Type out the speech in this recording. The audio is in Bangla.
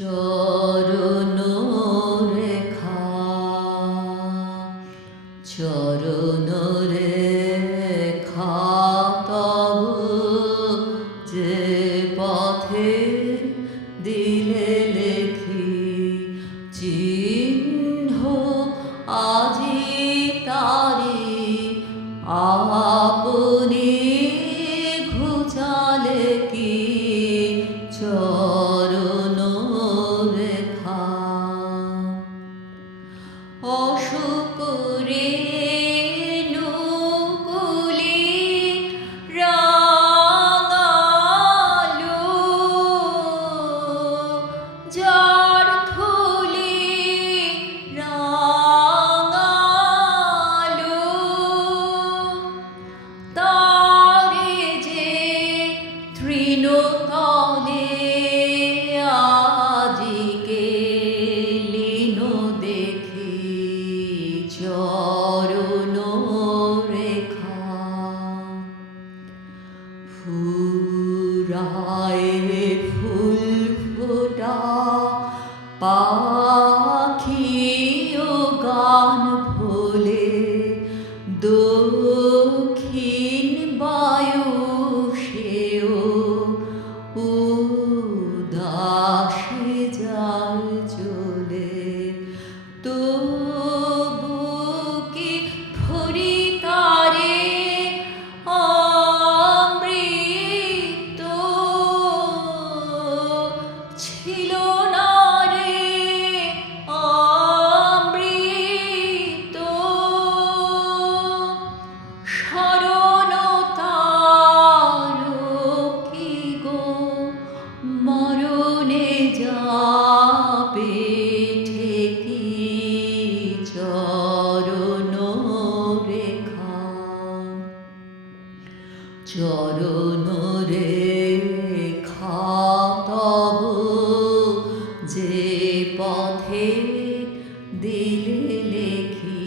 চরণ রেখা চরণ রেখা তব যে পথে দিলে লেখি চিহ্ন আজি তারি আপনি ঘুচালে কি চরণ রেখা অশোক রেণুকুলি রাঙালো যার থলি রাঙালো তারে যে তৃণতলে আজিকে লীন দেখি চরণ রেখা ফুরায় ফুল ফোটা পাখিও গান ভোলে দক্ষিণ বায়ু সেও উদাসে যায় চলে তবু কি ভরি তারে অমৃত ছিল না রে অমৃত শরণ তার কি গো মরণে যাবে ঠেকি চরণ রেখা চরণ রেখা তব যে পথে দিলে লেখি